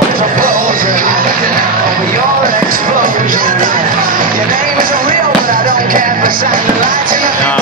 borders are frozen. Over your explosion. Your name isn't real, but I don't care for shining lights in the